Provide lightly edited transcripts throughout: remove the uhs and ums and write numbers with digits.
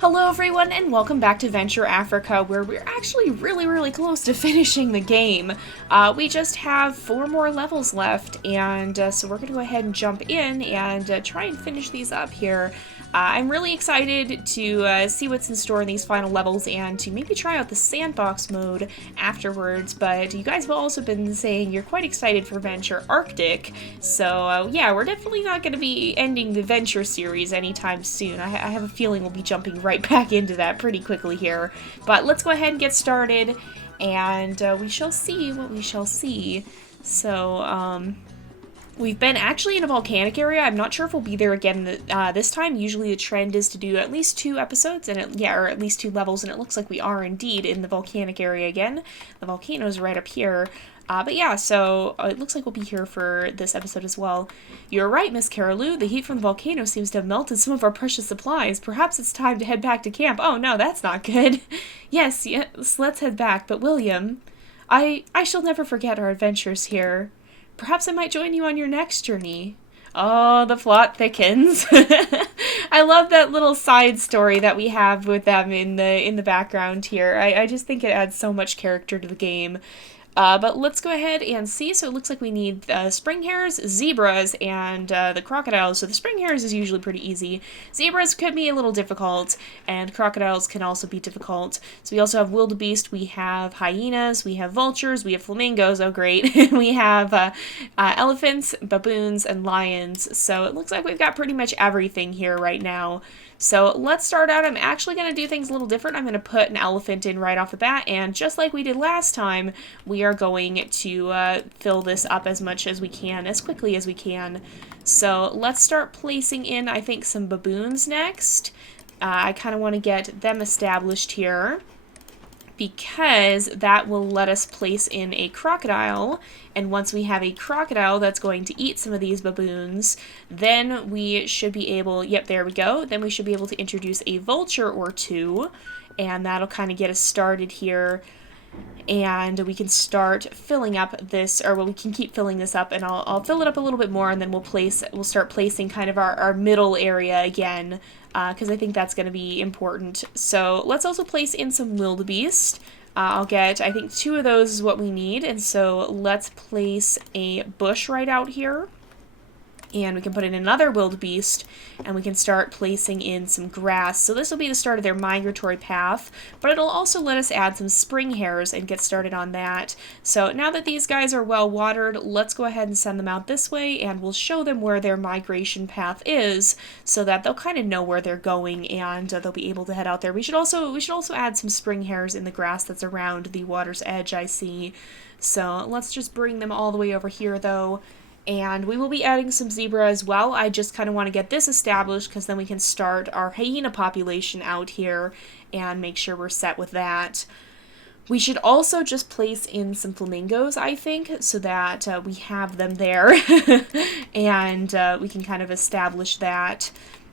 Hello everyone and welcome back to Venture Africa, where we're actually really close to finishing the game. We just have 4 more levels left, and so we're going to go ahead and jump in and try and finish these up here. I'm really excited to see what's in store in these final levels and to maybe try out the sandbox mode afterwards, but you guys have also been saying you're quite excited for Venture Arctic, so yeah, we're definitely not going to be ending the Venture series anytime soon. I have a feeling we'll be jumping right back into that pretty quickly here, but let's go ahead and get started, and we shall see what we shall see. So, we've been actually in a volcanic area. I'm not sure if we'll be there again this time. Usually the trend is to do at least 2 episodes, and or at least 2 levels, and it looks like we are indeed in the volcanic area again. The volcano's right up here. But yeah, so it looks like we'll be here for this episode as well. You're right, Miss Carolou. The heat from the volcano seems to have melted some of our precious supplies. Perhaps it's time to head back to camp. Oh no, that's not good. yes, let's head back. But William, I shall never forget our adventures here. Perhaps I might join you on your next journey. Oh, the plot thickens. I love that little side story that we have with them in the background here. I just think it adds so much character to the game. But let's go ahead and see. So it looks like we need spring hares, zebras, and the crocodiles. So the spring hares is usually pretty easy. Zebras could be a little difficult, and crocodiles can also be difficult. So we also have wildebeest, we have hyenas, we have vultures, we have flamingos, oh great. We have elephants, baboons, and lions. So it looks like we've got pretty much everything here right now. So let's start out. I'm actually going to do things a little different. I'm going to put an elephant in right off the bat, and just like we did last time, we are going to fill this up as much as we can, as quickly as we can. So let's start placing in, I think, some baboons next. I kind of want to get them established here, because that will let us place in a crocodile, and once we have a crocodile that's going to eat some of these baboons, then we should be able, yep, there we go, then we should be able to introduce a vulture or 2, and that'll kind of get us started here, and we can start filling up this, or well, we can keep filling this up, and I'll fill it up a little bit more, and then we'll start placing kind of our middle area again, because I think that's going to be important. So let's also place in some wildebeest. I'll get, I think 2 of those is what we need, and so let's place a bush right out here. And we can put in another wildebeest, and we can start placing in some grass. So this will be the start of their migratory path, but it'll also let us add some spring hares and get started on that. So now that these guys are well watered, let's go ahead and send them out this way, and we'll show them where their migration path is, so that they'll kind of know where they're going, and they'll be able to head out there. We should also add some spring hares in the grass that's around the water's edge, I see. So let's just bring them all the way over here, though. And we will be adding some zebra as well. I just kind of want to get this established, because then we can start our hyena population out here and make sure we're set with that. We should also just place in some flamingos, I think, so that we have them there. And we can kind of establish that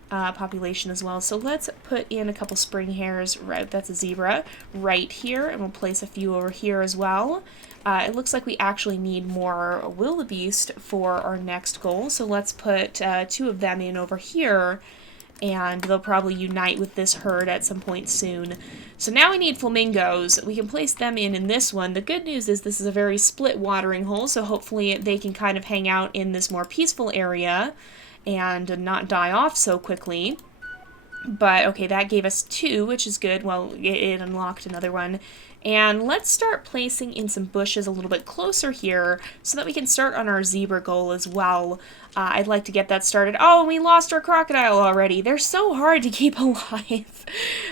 population as well. So let's put in a couple spring hares, right, that's a zebra, right here, and we'll place a few over here as well. It looks like we actually need more wildebeest for our next goal, so let's put 2 of them in over here, and they'll probably unite with this herd at some point soon. So now we need flamingos. We can place them in this one. The good news is this is a very split watering hole, so hopefully they can kind of hang out in this more peaceful area and not die off so quickly. But okay, that gave us 2, which is good. Well, it unlocked another one. And let's start placing in some bushes a little bit closer here so that we can start on our zebra goal as well. I'd like to get that started. Oh, we lost our crocodile already. They're so hard to keep alive.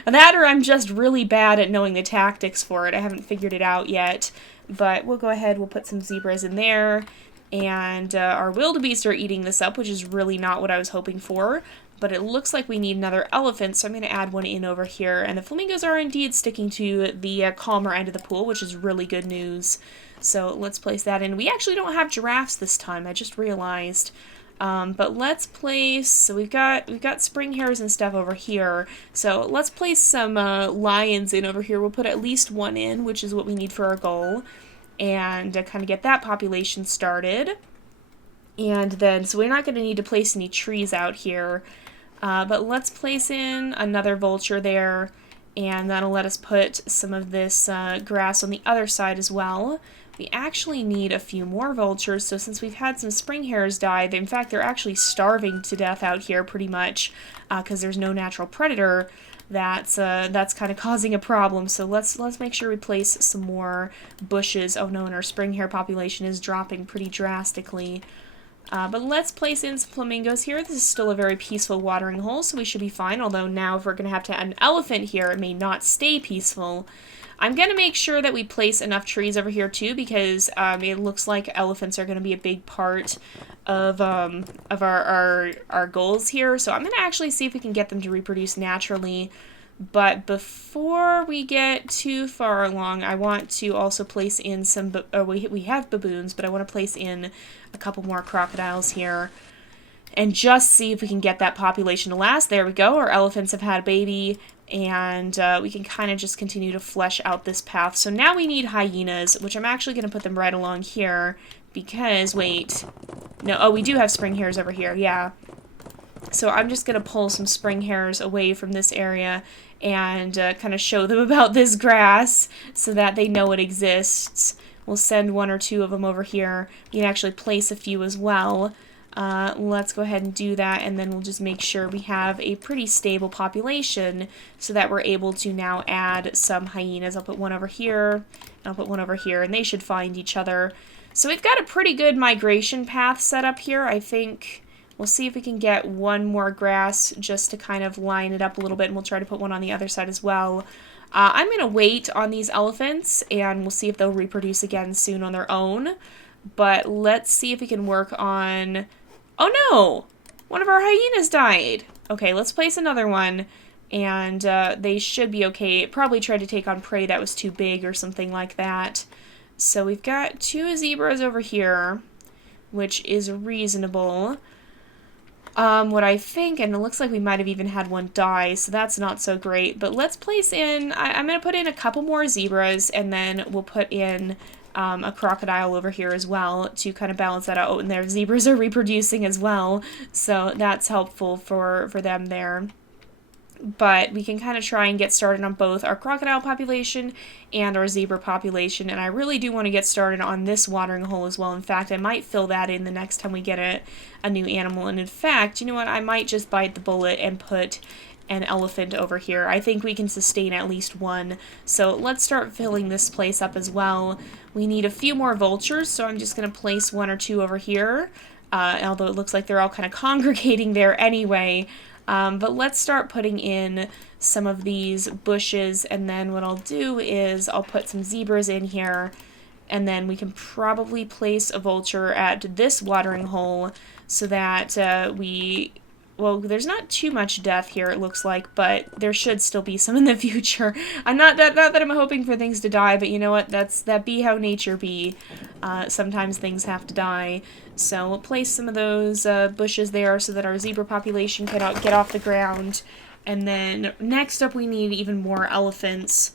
That, or I'm just really bad at knowing the tactics for it. I haven't figured it out yet. But we'll go ahead, we'll put some zebras in there. And our wildebeest are eating this up, which is really not what I was hoping for. But it looks like we need another elephant, so I'm going to add one in over here. And the flamingos are indeed sticking to the calmer end of the pool, which is really good news. So let's place that in. We actually don't have giraffes this time, I just realized. But let's place, so we've got spring hares and stuff over here. So let's place some lions in over here. We'll put at least 1 in, which is what we need for our goal. And kind of get that population started. And then, so we're not going to need to place any trees out here. But let's place in another vulture there, and that'll let us put some of this grass on the other side as well. We actually need a few more vultures, so since we've had some spring hares die, in fact they're actually starving to death out here pretty much, because there's no natural predator. That's kind of causing a problem. So let's make sure we place some more bushes. Oh no, and our spring hare population is dropping pretty drastically. But let's place in some flamingos here. This is still a very peaceful watering hole, so we should be fine. Although now if we're going to have to add an elephant here, it may not stay peaceful. I'm going to make sure that we place enough trees over here too, because it looks like elephants are going to be a big part of our goals here. So I'm going to actually see if we can get them to reproduce naturally. But before we get too far along, I want to also place in some, we have baboons, but I want to place in a couple more crocodiles here and just see if we can get that population to last. There we go, our elephants have had a baby, and we can kind of just continue to flesh out this path. So now we need hyenas, which I'm actually going to put them right along here, because, wait, no, oh, we do have spring hares over here, yeah. So I'm just going to pull some spring hares away from this area and kind of show them about this grass so that they know it exists. We'll send one or two of them over here. We can actually place a few as well. Let's go ahead and do that, and then we'll just make sure we have a pretty stable population so that we're able to now add some hyenas. I'll put one over here, and I'll put one over here, and they should find each other. So we've got a pretty good migration path set up here. I think we'll see if we can get one more grass just to kind of line it up a little bit, and we'll try to put one on the other side as well. I'm going to wait on these elephants, and we'll see if they'll reproduce again soon on their own. But let's see if we can work on... Oh no! One of our hyenas died! Okay, let's place another one, and they should be okay. It probably tried to take on prey that was too big or something like that. So we've got two zebras over here, which is reasonable. What I think, and it looks like we might have even had one die, so that's not so great. But let's place in, I'm going to put in a couple more zebras, and then we'll put in a crocodile over here as well to kind of balance that out. Oh, and their zebras are reproducing as well, so that's helpful for them there. But we can kind of try and get started on both our crocodile population and our zebra population, and I really do want to get started on this watering hole as well. In fact, I might fill that in the next time we get a new animal, and in fact, you know what, I might just bite the bullet and put an elephant over here. I think we can sustain at least one, so let's start filling this place up as well. We need a few more vultures, so I'm just going to place one or two over here, although it looks like they're all kind of congregating there anyway. But let's start putting in some of these bushes, and then what I'll do is I'll put some zebras in here, and then we can probably place a vulture at this watering hole so that well, there's not too much death here, it looks like, but there should still be some in the future. Not that I'm hoping for things to die, but you know what, that be how nature be. Sometimes things have to die. So we'll place some of those bushes there so that our zebra population can get off the ground. And then next up we need even more elephants.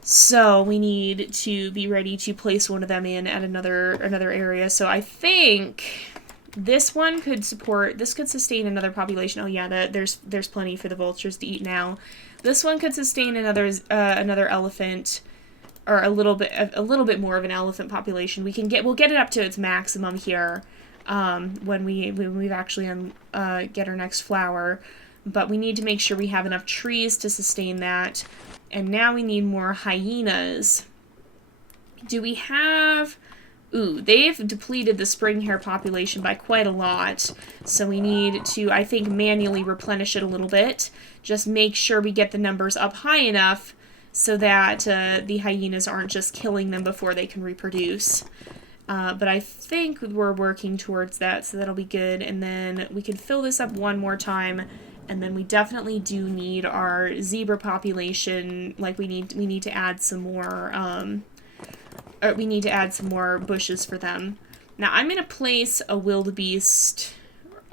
So we need to be ready to place one of them in at another area. So I think this one could sustain another population. Oh yeah, there's plenty for the vultures to eat now. This one could sustain another elephant, or a little bit more of an elephant population. We'll get it up to its maximum here when we actually get our next flower. But we need to make sure we have enough trees to sustain that. And now we need more hyenas. Do we have... Ooh, they've depleted the spring hare population by quite a lot, so we need to, I think, manually replenish it a little bit. Just make sure we get the numbers up high enough so that the hyenas aren't just killing them before they can reproduce. But I think we're working towards that, so that'll be good. And then we can fill this up one more time, and then we definitely do need our zebra population. Like, we need to add some more... we need to add some more bushes for them. Now I'm going to place a wildebeest.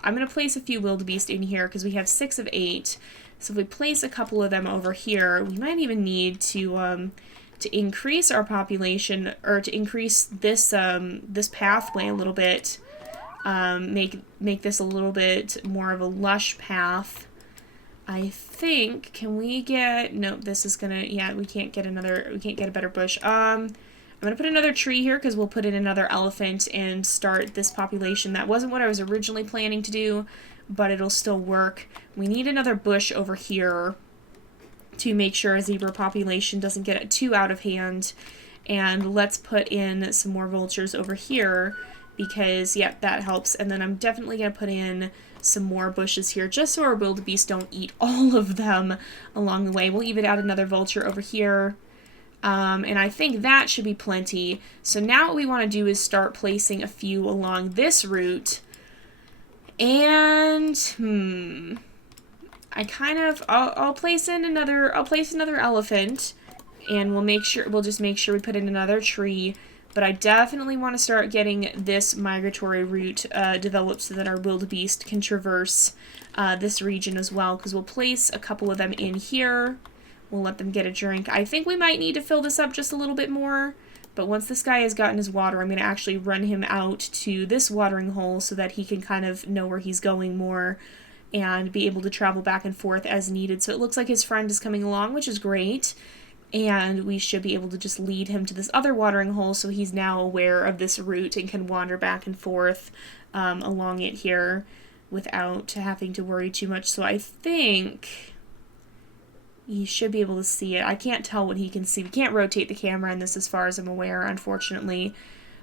I'm going to place a few wildebeest in here because we have 6 of 8. So if we place a couple of them over here, we might even need to increase our population, or to increase this this pathway a little bit. make this a little bit more of a lush path. I think, can we get, nope, this is gonna, yeah, we can't get a better bush. I'm gonna put another tree here because we'll put in another elephant and start this population. That wasn't what I was originally planning to do, but it'll still work. We need another bush over here to make sure a zebra population doesn't get too out of hand. And let's put in some more vultures over here because, yeah, that helps. And then I'm definitely going to put in some more bushes here just so our wildebeest don't eat all of them along the way. We'll even add another vulture over here. And I think that should be plenty. So now what we want to do is start placing a few along this route. And, I'll place another elephant. And we'll just make sure we put in another tree. But I definitely want to start getting this migratory route developed so that our wildebeest can traverse this region as well. Because we'll place a couple of them in here. We'll let them get a drink. I think we might need to fill this up just a little bit more. But once this guy has gotten his water, I'm going to actually run him out to this watering hole so that he can kind of know where he's going more and be able to travel back and forth as needed. So it looks like his friend is coming along, which is great. And we should be able to just lead him to this other watering hole so he's now aware of this route and can wander back and forth along it here without having to worry too much. So I think he should be able to see it. I can't tell what he can see. We can't rotate the camera in this as far as I'm aware, unfortunately.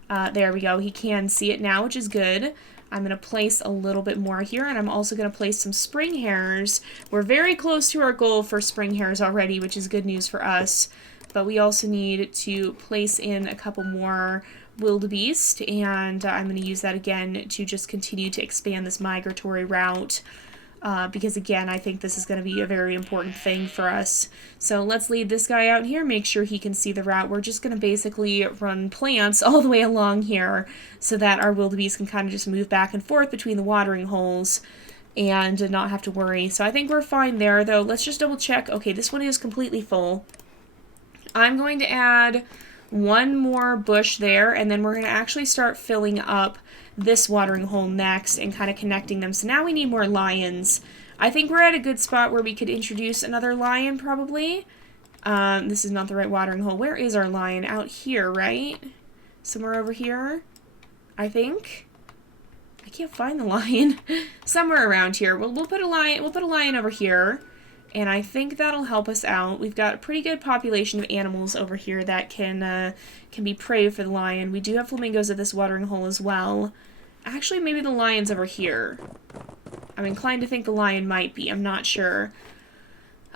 There we go. He can see it now, which is good. I'm going to place a little bit more here, and I'm also going to place some spring hares. We're very close to our goal for spring hares already, which is good news for us. But we also need to place in a couple more wildebeest, and I'm going to use that again to just continue to expand this migratory route. Because again, I think this is going to be a very important thing for us. So let's lead this guy out here, make sure he can see the route. We're just going to basically run plants all the way along here so that our wildebeest can kind of just move back and forth between the watering holes and not have to worry. So I think we're fine there, though. Let's just double check. Okay, this one is completely full. I'm going to add one more bush there, and then we're going to actually start filling up this watering hole next and kind of connecting them. So now we need more lions. I think we're at a good spot where we could introduce another lion, probably. This is not the right watering hole. Where is our lion? Out here, right? Somewhere over here, I think. I can't find the lion. Somewhere around here. We'll put a lion. We'll put a lion over here. And I think that'll help us out. We've got a pretty good population of animals over here that can be prey for the lion. We do have flamingos at this watering hole as well. Actually, maybe the lion's over here. I'm inclined to think the lion might be. I'm not sure.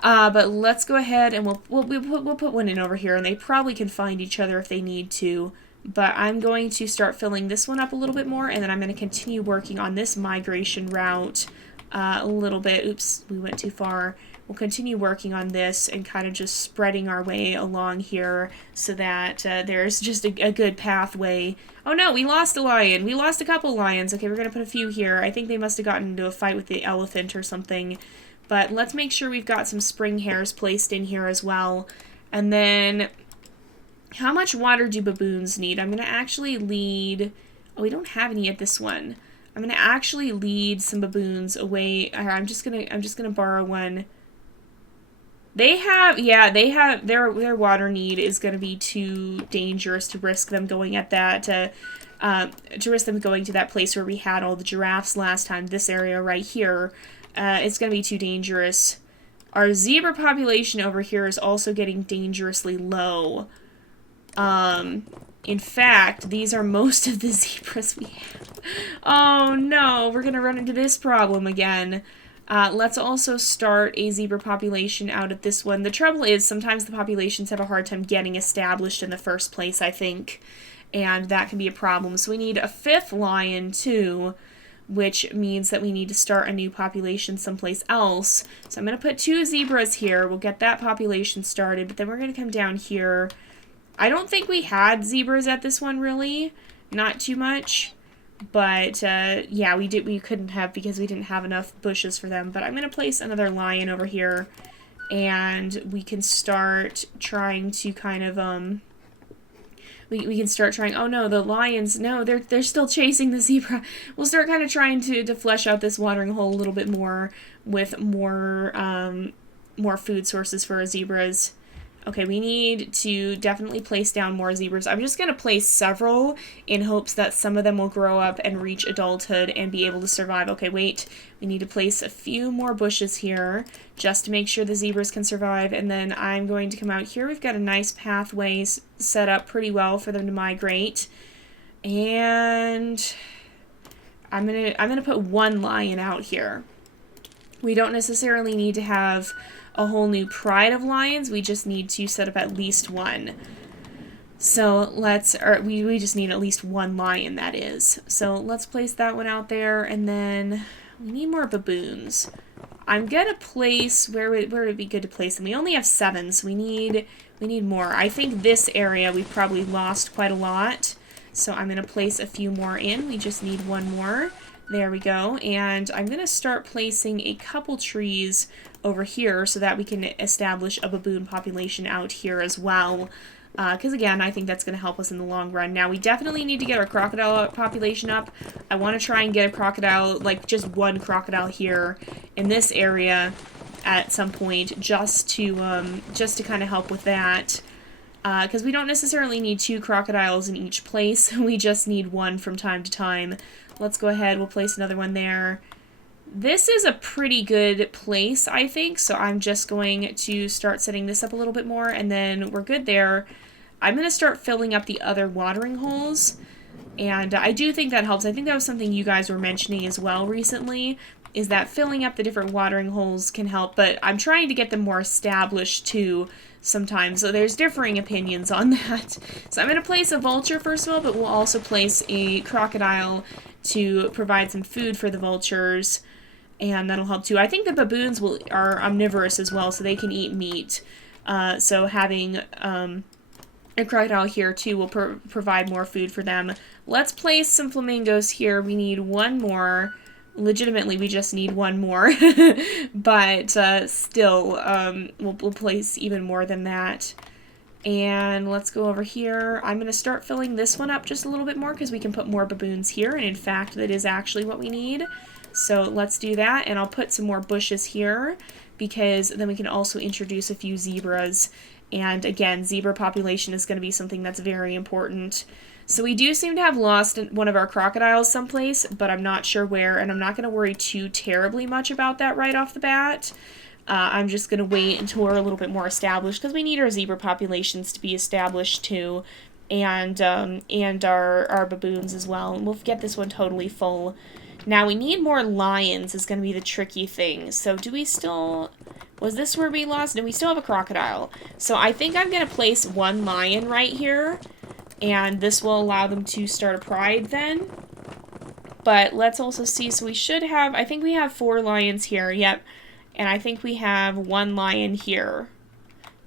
But let's go ahead and we'll put one in over here, and they probably can find each other if they need to. But I'm going to start filling this one up a little bit more, and then I'm going to continue working on this migration route a little bit. Oops, we went too far. We'll continue working on this and kind of just spreading our way along here so that there's just a good pathway. Oh no, we lost a lion. We lost a couple lions. Okay, we're going to put a few here. I think they must have gotten into a fight with the elephant or something. But let's make sure we've got some spring hares placed in here as well. And then, how much water do baboons need? I'm going to actually lead... Oh, we don't have any at this one. I'm going to actually lead some baboons away. I'm just gonna borrow one. They have their water need is going to be too dangerous to risk them going at that, to risk them going to that place where we had all the giraffes last time, this area right here. It's going to be too dangerous. Our zebra population over here is also getting dangerously low. In fact, these are most of the zebras we have. Oh no, we're going to run into this problem again. Let's also start a zebra population out at this one. The trouble is, sometimes the populations have a hard time getting established in the first place, I think. And that can be a problem. So we need a 5th lion, too, which means that we need to start a new population someplace else. So I'm going to put 2 zebras here. We'll get that population started, but then we're going to come down here. I don't think we had zebras at this one, really. Not too much. But, yeah, we couldn't have because we didn't have enough bushes for them. But I'm going to place another lion over here, and we can start trying to kind of, we can start trying. Oh no, the lions, no, they're still chasing the zebra. We'll start kind of trying to flesh out this watering hole a little bit more with more food sources for our zebras. Okay, we need to definitely place down more zebras. I'm just going to place several in hopes that some of them will grow up and reach adulthood and be able to survive. Okay, wait. We need to place a few more bushes here just to make sure the zebras can survive. And then I'm going to come out here. We've got a nice pathway set up pretty well for them to migrate. And I'm gonna put one lion out here. We don't necessarily need to have a whole new pride of lions. We just need to set up at least one. So we just need at least one lion, that is. So let's place that one out there, and then we need more baboons. I'm gonna place, where would it be good to place them? We only have 7, so we need more. I think this area we've probably lost quite a lot. So I'm gonna place a few more in. We just need one more. There we go. And I'm gonna start placing a couple trees over here so that we can establish a baboon population out here as well. Because again, I think that's going to help us in the long run. Now, we definitely need to get our crocodile population up. I want to try and get a crocodile, like just one crocodile here in this area at some point, just to kind of help with that. Because we don't necessarily need 2 crocodiles in each place. We just need one from time to time. Let's go ahead. We'll place another one there. This is a pretty good place, I think, so I'm just going to start setting this up a little bit more, and then we're good there. I'm going to start filling up the other watering holes, and I do think that helps. I think that was something you guys were mentioning as well recently, is that filling up the different watering holes can help, but I'm trying to get them more established too sometimes, so there's differing opinions on that. So I'm going to place a vulture first of all, but we'll also place a crocodile to provide some food for the vultures. And that'll help too. I think the baboons are omnivorous as well, so they can eat meat. So having a crocodile here too will provide more food for them. Let's place some flamingos here. We need one more. Legitimately, we just need one more. But still, we'll place even more than that. And let's go over here. I'm going to start filling this one up just a little bit more because we can put more baboons here. And in fact, that is actually what we need. So let's do that, and I'll put some more bushes here because then we can also introduce a few zebras. And again, zebra population is going to be something that's very important. So we do seem to have lost one of our crocodiles someplace, but I'm not sure where, and I'm not going to worry too terribly much about that right off the bat. I'm just going to wait until we're a little bit more established because we need our zebra populations to be established too, and our baboons as well. And we'll get this one totally full. Now, we need more lions is going to be the tricky thing. So, do we still... Was this where we lost? No, we still have a crocodile. So, I think I'm going to place one lion right here. And this will allow them to start a pride then. But let's also see. So, we should have... I think we have 4 lions here. Yep. And I think we have 1 lion here.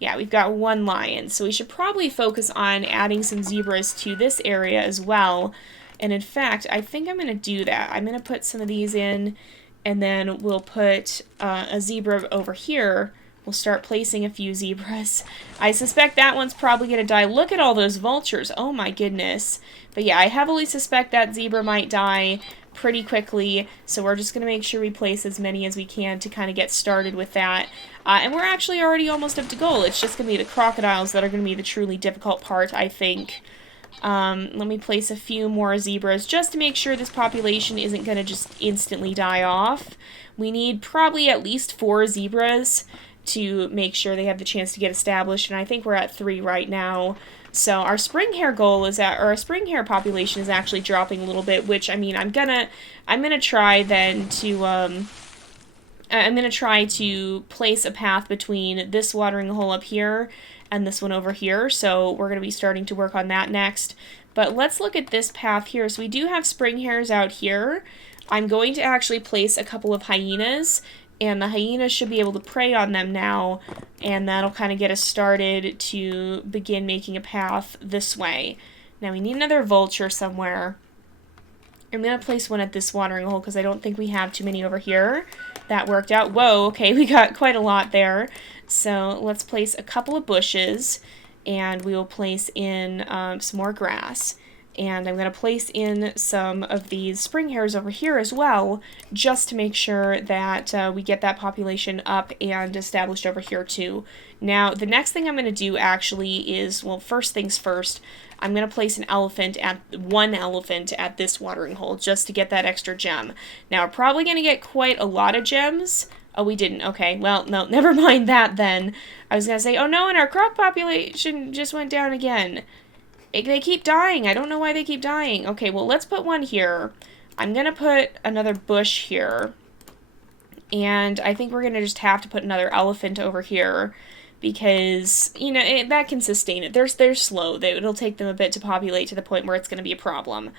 Yeah, we've got 1 lion. So, we should probably focus on adding some zebras to this area as well. And in fact, I think I'm going to do that. I'm going to put some of these in, and then we'll put a zebra over here. We'll start placing a few zebras. I suspect that one's probably going to die. Look at all those vultures. Oh my goodness. But yeah, I heavily suspect that zebra might die pretty quickly, so we're just going to make sure we place as many as we can to kind of get started with that. And we're actually already almost up to goal. It's just going to be the crocodiles that are going to be the truly difficult part, I think. Let me place a few more zebras just to make sure this population isn't going to just instantly die off. We need probably at least 4 zebras to make sure they have the chance to get established, and I think we're at 3 right now. So our spring hare goal is at, or our spring hare population is actually dropping a little bit, which, I mean, I'm gonna try then to, I'm gonna try to place a path between this watering hole up here and this one over here, so we're going to be starting to work on that next. But let's look at this path here. So we do have spring hares out here. I'm going to actually place a couple of hyenas, and the hyenas should be able to prey on them now, and that'll kind of get us started to begin making a path this way. Now we need another vulture somewhere. I'm going to place one at this watering hole because I don't think we have too many over here. That worked out. Whoa, okay, we got quite a lot there. So let's place a couple of bushes, and we will place in some more grass. And I'm going to place in some of these spring hares over here as well, just to make sure that we get that population up and established over here too. Now, the next thing I'm going to do actually is, well, first things first, I'm going to place one elephant at this watering hole, just to get that extra gem. Now, we're probably going to get quite a lot of gems. Oh, we didn't. Okay, well, no, never mind that then. I was going to say, oh no, and our croc population just went down again. They keep dying. I don't know why they keep dying. Okay, well, let's put one here. I'm going to put another bush here. And I think we're going to just have to put another elephant over here. Because, you know, that can sustain it. They're slow. It'll take them a bit to populate to the point where it's going to be a problem.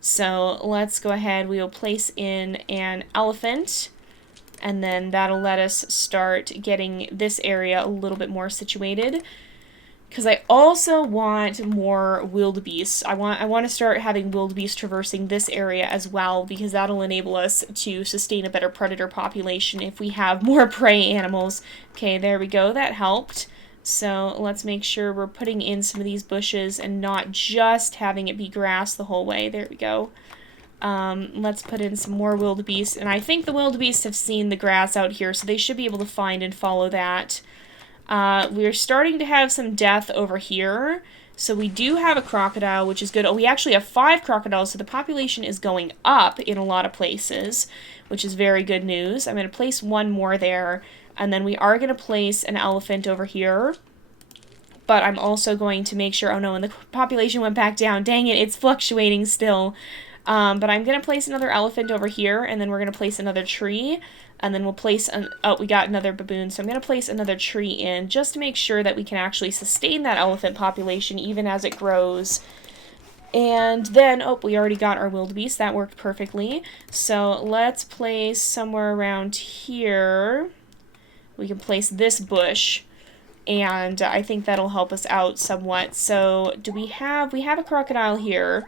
So let's go ahead. We will place in an elephant. And then that'll let us start getting this area a little bit more situated. Because I also want more wildebeest. I want to start having wildebeest traversing this area as well, because that'll enable us to sustain a better predator population if we have more prey animals. Okay, there we go. That helped. So let's make sure we're putting in some of these bushes and not just having it be grass the whole way. There we go. Let's put in some more wildebeest. And I think the wildebeest have seen the grass out here, so they should be able to find and follow that. We're starting to have some death over here. So we do have a crocodile, which is good. Oh, we actually have 5 crocodiles, so the population is going up in a lot of places, which is very good news. I'm going to place one more there, and then we are going to place an elephant over here. But I'm also going to make sure... Oh, no, and the population went back down. Dang it, it's fluctuating still. But I'm going to place another elephant over here, and then we're going to place another tree. And then we'll place, oh, we got another baboon, so I'm going to place another tree in, just to make sure that we can actually sustain that elephant population, even as it grows. And then, oh, we already got our wildebeest, that worked perfectly. So let's place somewhere around here, we can place this bush, and I think that'll help us out somewhat. So, we have a crocodile here,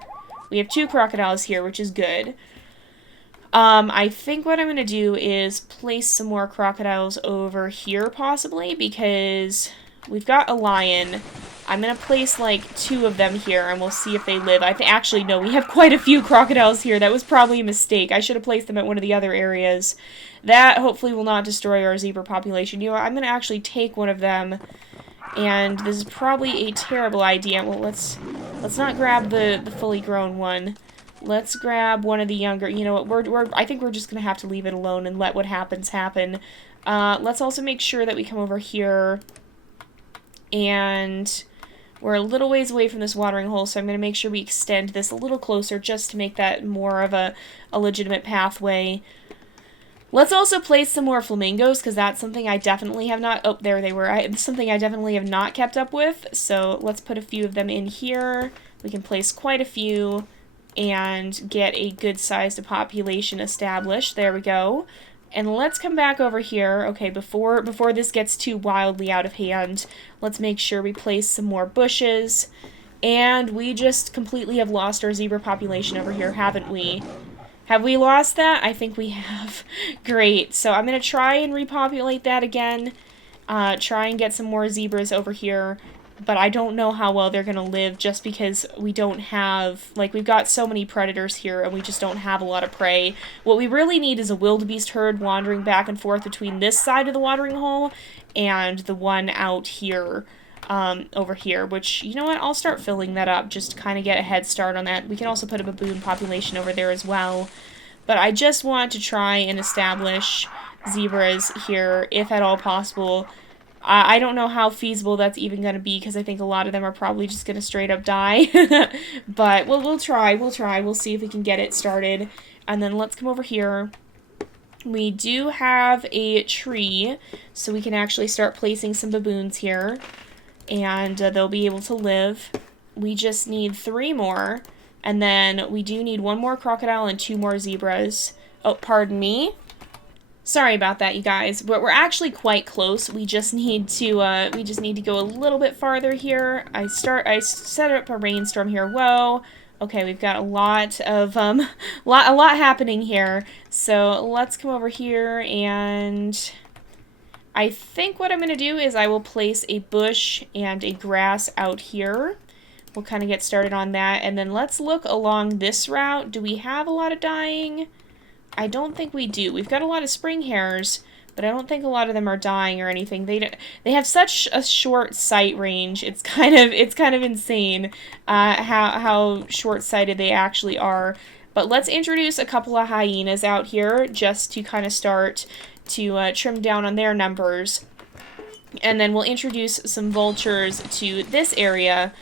we have 2 crocodiles here, which is good. I think what I'm going to do is place some more crocodiles over here, possibly, because we've got a lion. I'm going to place, like, 2 of them here, and we'll see if they live. Actually, no, we have quite a few crocodiles here. That was probably a mistake. I should have placed them at one of the other areas. That, hopefully, will not destroy our zebra population. You know what, I'm going to actually take one of them, and this is probably a terrible idea. Well, let's not grab the fully grown one. Let's grab one of the younger, you know what, I think we're just going to have to leave it alone and let what happens happen. Let's also make sure that we come over here, and we're a little ways away from this watering hole, so I'm going to make sure we extend this a little closer just to make that more of a legitimate pathway. Let's also place some more flamingos, because that's something I definitely have not, oh, there they were, something I definitely have not kept up with, so let's put a few of them in here. We can place quite a few and get a good-sized population established. There we go. And let's come back over here. Okay, before this gets too wildly out of hand, let's make sure we place some more bushes. And we just completely have lost our zebra population over here, haven't we? Have we lost that? I think we have. Great. So I'm going to try and repopulate that again. Try and get some more zebras over here. But I don't know how well they're going to live, just because we don't have, like, we've got so many predators here and we just don't have a lot of prey. What we really need is a wildebeest herd wandering back and forth between this side of the watering hole and the one out here, over here, which, you know what, I'll start filling that up just to kind of get a head start on that. We can also put a baboon population over there as well. But I just want to try and establish zebras here, if at all possible. I don't know how feasible that's even going to be, because I think a lot of them are probably just going to straight up die. But we'll try. We'll see if we can get it started. And then let's come over here. We do have a tree, so we can actually start placing some baboons here. And they'll be able to live. We just need 3 more. And then we do need 1 more crocodile and 2 more zebras. Oh, pardon me. Sorry about that, you guys, but we're actually quite close. We just need to go a little bit farther here. I set up a rainstorm here. Whoa. Okay, we've got a lot of a lot happening here. So let's come over here and I think what I'm going to do is I will place a bush and a grass out here. We'll kind of get started on that, and then let's look along this route. Do we have a lot of dying? I don't think we do. We've got a lot of spring hares, but I don't think a lot of them are dying or anything. They have such a short sight range. It's kind of insane how short-sighted they actually are. But let's introduce a couple of hyenas out here just to kind of start to trim down on their numbers. And then we'll introduce some vultures to this area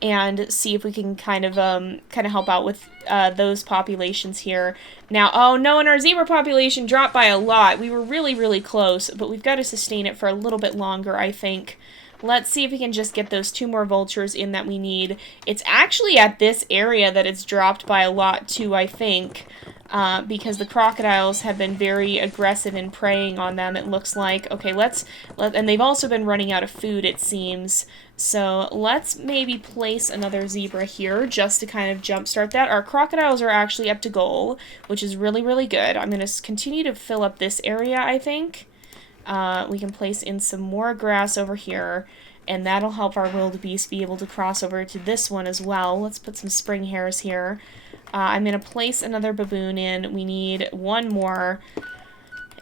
and see if we can kind of help out with those populations here. Now, oh no, and our zebra population dropped by a lot. We were really, really close, but we've got to sustain it for a little bit longer, I think. Let's see if we can just get those 2 more vultures in that we need. It's actually at this area that it's dropped by a lot too, I think. Because the crocodiles have been very aggressive in preying on them, it looks like. Okay, and they've also been running out of food, it seems. So let's maybe place another zebra here just to kind of jumpstart that. Our crocodiles are actually up to goal, which is really, really good. I'm going to continue to fill up this area, I think. We can place in some more grass over here, and that'll help our wildebeest be able to cross over to this one as well. Let's put some spring hares here. I'm going to place another baboon in. We need 1 more,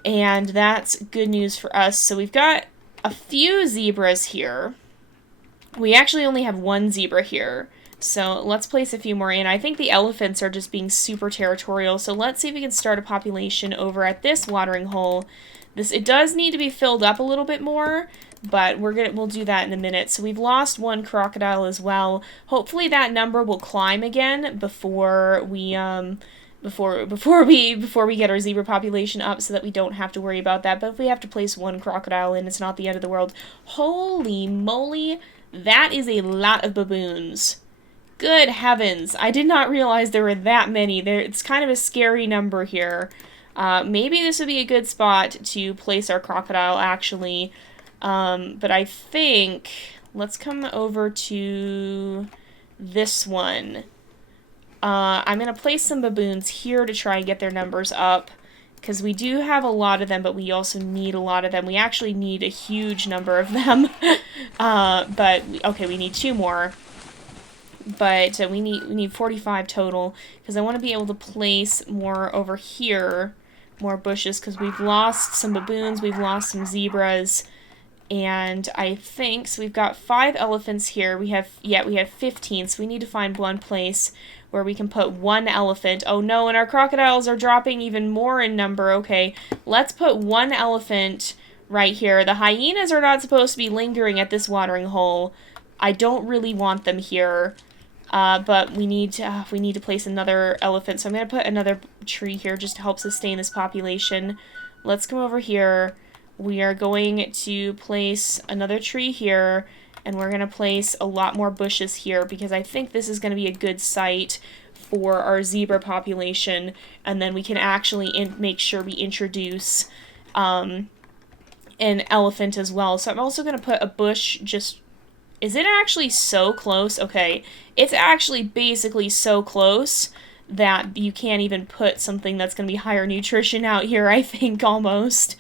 and that's good news for us. So we've got a few zebras here. We actually only have 1 zebra here, so let's place a few more in. I think the elephants are just being super territorial, so let's see if we can start a population over at this watering hole. It does need to be filled up a little bit more, but we'll do that in a minute. So we've lost 1 crocodile as well. Hopefully that number will climb again before we before we get our zebra population up, so that we don't have to worry about that. But if we have to place 1 crocodile in, it's not the end of the world. Holy moly, that is a lot of baboons. Good heavens, I did not realize there were that many. It's kind of a scary number here. Maybe this would be a good spot to place our crocodile, actually. But I think, let's come over to this one. I'm going to place some baboons here to try and get their numbers up, because we do have a lot of them, but we also need a lot of them. We actually need a huge number of them. Okay, we need 2 more. But we need 45 total, because I want to be able to place more over here, more bushes, because we've lost some baboons, we've lost some zebras. And I think, so we've got 5 elephants here. We have 15, so we need to find one place where we can put 1 elephant. Oh no, and our crocodiles are dropping even more in number. Okay, let's put 1 elephant right here. The hyenas are not supposed to be lingering at this watering hole. I don't really want them here. But we need to place another elephant. So I'm going to put another tree here just to help sustain this population. Let's come over here. We are going to place another tree here, and we're going to place a lot more bushes here, because I think this is going to be a good site for our zebra population, and then we can actually make sure we introduce an elephant as well. So I'm also going to put a bush just... Is it actually so close? Okay, it's actually basically so close that you can't even put something that's going to be higher nutrition out here, I think, almost.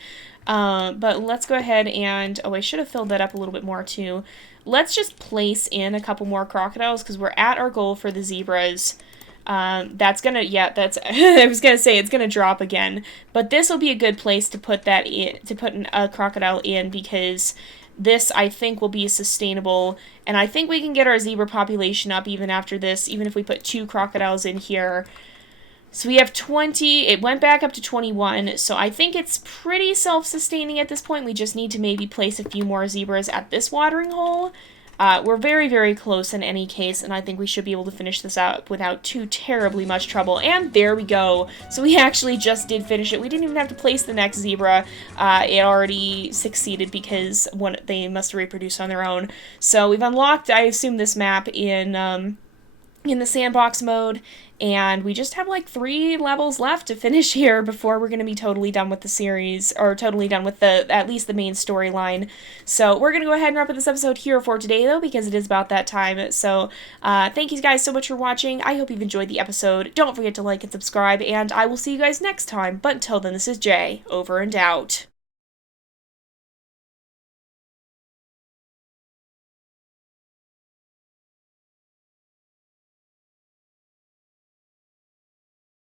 But let's go ahead and... Oh, I should have filled that up a little bit more, too. Let's just place in a couple more crocodiles, because we're at our goal for the zebras. That's gonna... Yeah, that's... I was gonna say, it's gonna drop again. But this will be a good place to put that in, to put a crocodile in, because... This, I think, will be sustainable, and I think we can get our zebra population up even after this, even if we put 2 crocodiles in here. So we have 20, it went back up to 21, so I think it's pretty self-sustaining at this point. We just need to maybe place a few more zebras at this watering hole. We're very, very close in any case, and I think we should be able to finish this out without too terribly much trouble. And there we go. So we actually just did finish it. We didn't even have to place the next zebra. It already succeeded because they must reproduce on their own. So we've unlocked, I assume, this map in the sandbox mode, and we just have like 3 levels left to finish here before we're going to be totally done with the series, or totally done with at least the main storyline. So we're going to go ahead and wrap up this episode here for today, though, because it is about that time. So thank you guys so much for watching. I hope you've enjoyed the episode. Don't forget to like and subscribe, and I will see you guys next time. But until then, this is Jay, over and out.